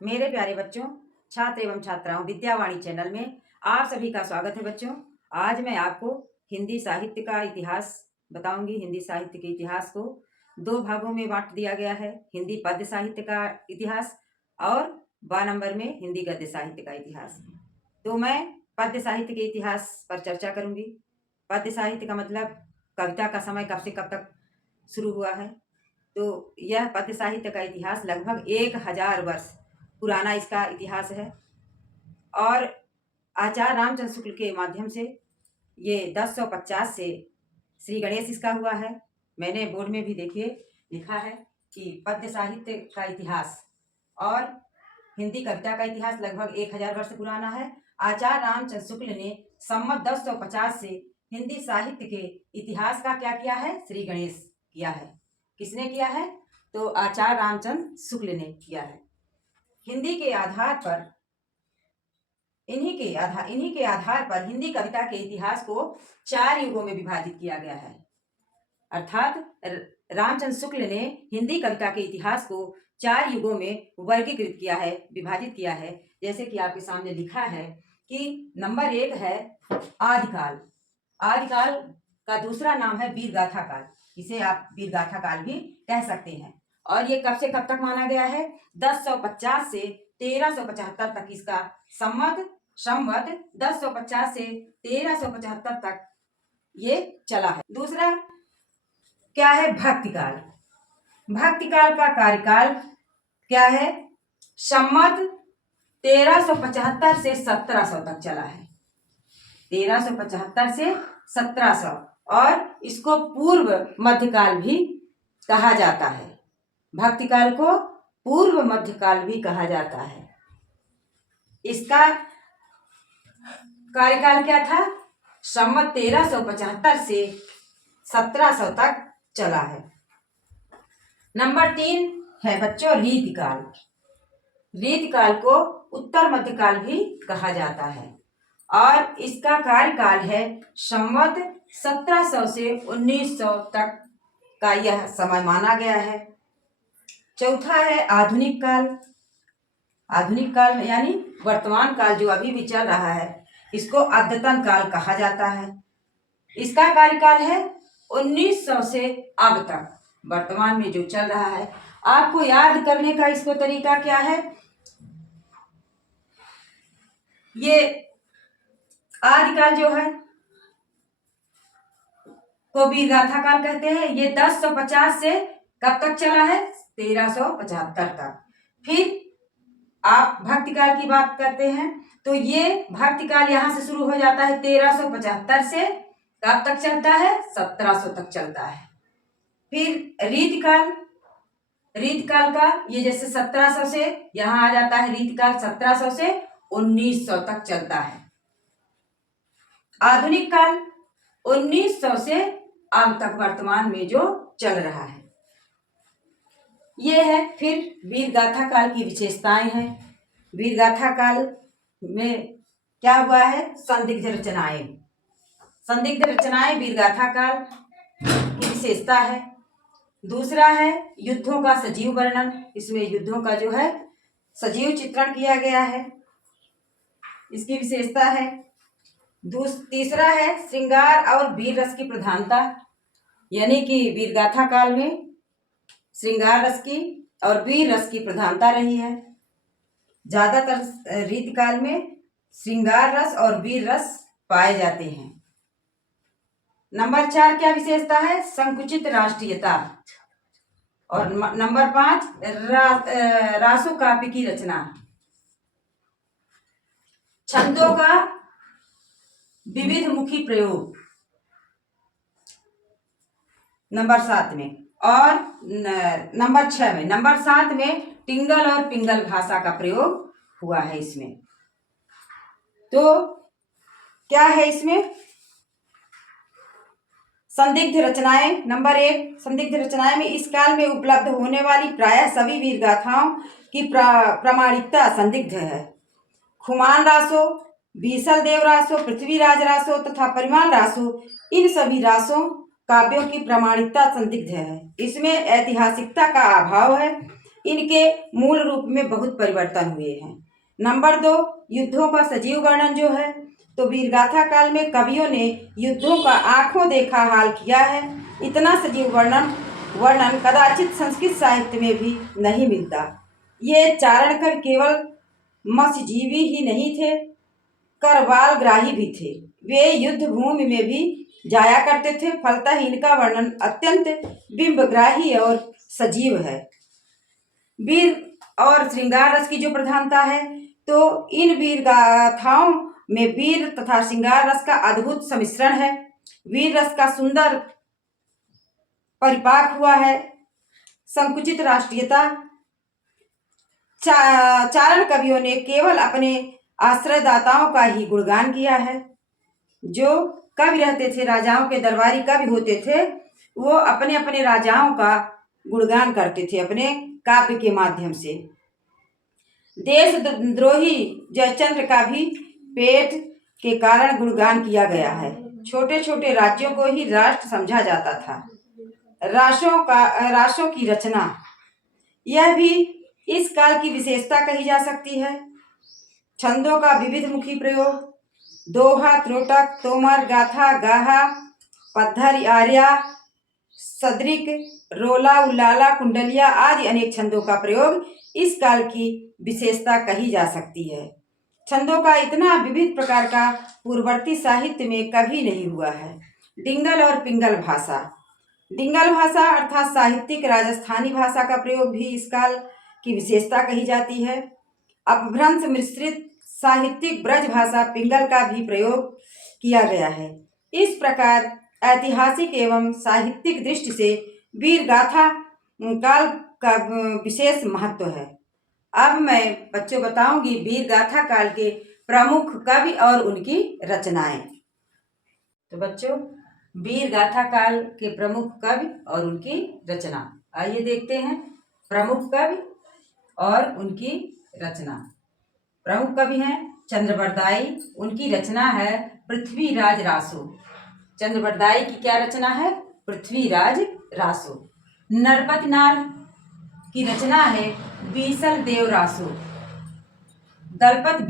मेरे प्यारे बच्चों, छात्र एवं छात्राओं, विद्यावाणी चैनल में आप सभी का स्वागत है। बच्चों, आज मैं आपको हिंदी साहित्य का इतिहास बताऊंगी। हिंदी साहित्य के इतिहास को दो भागों में बांट दिया गया है। हिंदी पद्य साहित्य का इतिहास और 2 नंबर में हिंदी गद्य साहित्य का इतिहास। तो मैं पद्य साहित्य के इतिहास पर चर्चा करूंगी। पद्य साहित्य का मतलब कविता का समय कब से कब तक शुरू हुआ है। तो यह पद्य साहित्य का इतिहास लगभग 1000 वर्ष पुराना इसका इतिहास है और आचार्य रामचंद्र शुक्ल के माध्यम से ये 1050 से श्री गणेश इसका हुआ है। मैंने बोर्ड में भी देखिए लिखा है कि पद्य साहित्य का इतिहास और हिंदी कविता का इतिहास लगभग 1000 वर्ष पुराना है। आचार्य रामचंद्र शुक्ल ने संवत 1050 से हिंदी साहित्य के इतिहास का क्या किया है? श्री गणेश किया है। किसने किया है? तो आचार्य रामचंद्र शुक्ल ने किया है। हिंदी के आधार पर इन्हीं के आधार पर हिंदी कविता के इतिहास को 4 युगों में विभाजित किया गया है। अर्थात रामचंद्र शुक्ल ने हिंदी कविता के इतिहास को 4 युगों में वर्गीकृत किया है, विभाजित किया है। जैसे कि आपके सामने लिखा है कि नंबर 1 है आदिकाल। आदिकाल का दूसरा नाम है वीरगाथा काल। इसे आप वीरगाथा काल भी कह सकते हैं। और ये कब से कब तक माना गया है? 1050 से 1375 तक इसका संवत 1050 से 1375 तक ये चला है। दूसरा क्या है? भक्तिकाल। भक्तिकाल का कार्यकाल क्या है? संवत 1375 से 1700 तक चला है। 1375 से 1700 और इसको पूर्व मध्यकाल भी कहा जाता है। भक्तिकाल को पूर्व मध्यकाल भी कहा जाता है। इसका कार्यकाल क्या था? संवत 1375 से 1700 तक चला है। नंबर 3 है बच्चों रीतिकाल। रीतिकाल को उत्तर मध्यकाल भी कहा जाता है और इसका कार्यकाल है संवत 1700 से 1900 तक का यह समय माना गया है। चौथा है आधुनिक काल। आधुनिक काल यानी वर्तमान काल जो अभी भी चल रहा है, इसको अद्यतन काल कहा जाता है। इसका कार्यकाल है 1900 से अब तक, वर्तमान में जो चल रहा है। आपको याद करने का इसको तरीका क्या है? ये आदिकाल जो है को वीरगाथा काल कहते हैं। ये 1050 से कब तक चला है? 1375 तक। फिर आप भक्तिकाल की बात करते हैं तो ये भक्तिकाल यहाँ से शुरू हो जाता है 1375 से कब तक चलता है? 1700 तक चलता है। फिर रीतिकाल। रीतिकाल का ये जैसे 1700 से यहाँ आ जाता है। रीतिकाल 1700 से 1900 तक चलता है। आधुनिक काल 1900 से अब तक वर्तमान में जो चल रहा है ये है। फिर वीरगाथा काल की विशेषताएं हैं। वीरगाथा काल में क्या हुआ है? संदिग्ध रचनाएं। संदिग्ध रचनाएं वीरगाथा काल की विशेषता है। दूसरा है युद्धों का सजीव वर्णन। इसमें युद्धों का जो है सजीव चित्रण किया गया है, इसकी विशेषता है। तीसरा है श्रृंगार और वीर रस की प्रधानता, यानी कि वीरगाथा काल में श्रृंगार रस की और वीर रस की प्रधानता रही है। ज्यादातर रीतिकाल में श्रृंगार रस और वीर रस पाए जाते हैं। नंबर 4 क्या विशेषता है? संकुचित राष्ट्रीयता। और नंबर 5 रासो काव्य की रचना। छंदों का विविध मुखी प्रयोग नंबर 7 में। और नंबर 6 में, नंबर 7 में टिंगल और पिंगल भाषा का प्रयोग हुआ है इसमें। तो क्या है इसमें? संदिग्ध रचनाएं। नंबर 1 संदिग्ध रचनाएं में इस काल में उपलब्ध होने वाली प्रायः सभी वीरगाथाओं की प्रामाणिकता संदिग्ध है। खुमान रासो, बीसल देव रासो, पृथ्वीराज रासो तथा परिमाण रासो, इन सभी रासों काव्यों की प्रामाणिकता संदिग्ध है। इसमें ऐतिहासिकता का अभाव है। इनके मूल रूप में बहुत परिवर्तन हुए हैं। नंबर 2, युद्धों का सजीव वर्णन जो है, तो वीरगाथा काल में कवियों ने युद्धों का आंखों देखा हाल किया है। इतना सजीव वर्णन वर्णन कदाचित संस्कृत साहित्य में भी नहीं मिलता। ये चारण कवि केवल मत्स्यजीवी ही नहीं थे, करवालग्राही भी थे। वे युद्ध भूमि में भी जाया करते थे। फलतः इनका वर्णन अत्यंत बिंबग्राही और सजीव है। वीर और श्रृंगार रस की जो प्रधानता है, तो इन वीर गाथाओं में वीर तथा श्रृंगार रस का अद्भुत सम्मिश्रण है। वीर रस का सुंदर परिपाक हुआ है। संकुचित राष्ट्रीयता, चारण कवियों ने केवल अपने आश्रयदाताओं का ही गुणगान किया है। जो कवि रहते थे, राजाओं के दरबारी कवि होते थे, वो अपने अपने राजाओं का गुणगान करते थे अपने काव्य के माध्यम से। देशद्रोही जयचंद्र का भी पेट के कारण गुणगान किया गया है। छोटे छोटे राज्यों को ही राष्ट्र समझा जाता था। रासों की रचना, यह भी इस काल की विशेषता कही जा सकती है। छंदों का विविध मुखी प्रयोग, दोहा, त्रोटक, तोमर, गाथा, गाहा, पद्धर, आर्या, सदरिक, रोला, उल्लाला, कुंडलिया आदि अनेक छंदों का प्रयोग इस काल की विशेषता कही जा सकती है। छंदों का इतना विविध प्रकार का पूर्ववर्ती साहित्य में कभी नहीं हुआ है। डिंगल और पिंगल भाषा, डिंगल भाषा अर्थात साहित्यिक राजस्थानी भाषा का प्रयोग भी इस काल की विशेषता कही जाती है। अपभ्रंश मिश्रित साहित्यिक ब्रज भाषा पिंगल का भी प्रयोग किया गया है। इस प्रकार ऐतिहासिक एवं साहित्यिक दृष्टि से वीरगाथा काल का विशेष महत्व है। अब मैं बच्चों बताऊंगी वीरगाथा काल के प्रमुख कवि और उनकी रचनाएं। तो बच्चों, वीरगाथा काल के प्रमुख कवि और उनकी रचना, आइए देखते हैं। प्रमुख कवि और उनकी रचना। प्रमुख कवि हैं चंद्रबरदाई, उनकी रचना है पृथ्वीराज रासो। चंद्रबरदाई की क्या रचना है? पृथ्वीराज रासो। नरपति नाल की रचना है बीसल देव रासो। दलपत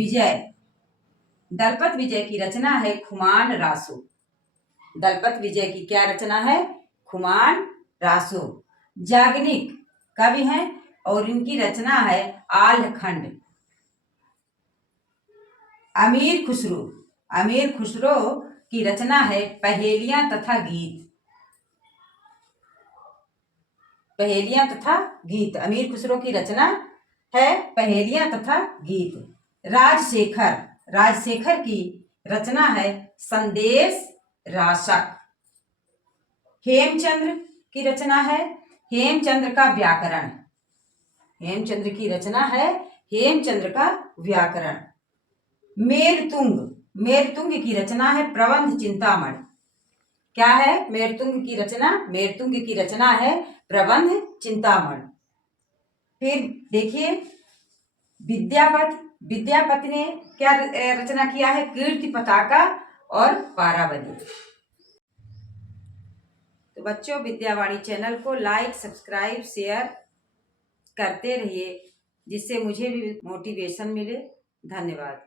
विजय की रचना है खुमान रासो। दलपत विजय की क्या रचना है? खुमान रासो। जागनिक कवि हैं और इनकी रचना है आल्हखंड। अमीर खुसरो की रचना है पहेलियां तथा गीत। पहेलियां तथा गीत, अमीर खुसरो की रचना है पहेलियां तथा गीत। राजशेखर की रचना है संदेश राशक। हेमचंद्र की रचना है हेमचंद्र का व्याकरण। हेमचंद्र की रचना है हेमचंद्र का व्याकरण। मेरतुंग की रचना है प्रबंध चिंतामण। क्या है मेरतुंग की रचना? मेरतुंग की रचना है प्रबंध चिंतामण। फिर देखिए विद्यापति ने क्या रचना किया है? कीर्ति पताका और पारावली। तो बच्चों, विद्यावाणी चैनल को लाइक, सब्सक्राइब, शेयर करते रहिए, जिससे मुझे भी मोटिवेशन मिले। धन्यवाद।